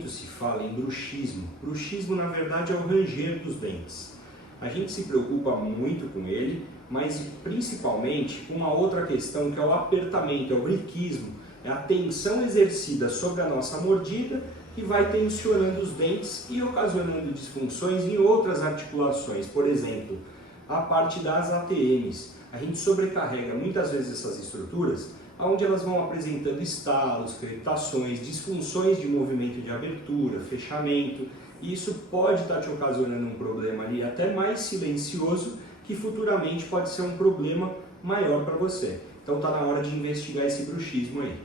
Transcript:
muito se fala em bruxismo. Bruxismo, na verdade, é o ranger dos dentes. A gente se preocupa muito com ele, mas principalmente com uma outra questão que é o apertamento, é o briquismo, é a tensão exercida sobre a nossa mordida que vai tensionando os dentes e ocasionando disfunções em outras articulações. Por exemplo, a parte das ATMs. A gente sobrecarrega muitas vezes essas estruturas, onde elas vão apresentando estalos, crepitações, disfunções de movimento de abertura, fechamento, e isso pode estar te ocasionando um problema ali até mais silencioso, que futuramente pode ser um problema maior para você. Então está na hora de investigar esse bruxismo aí.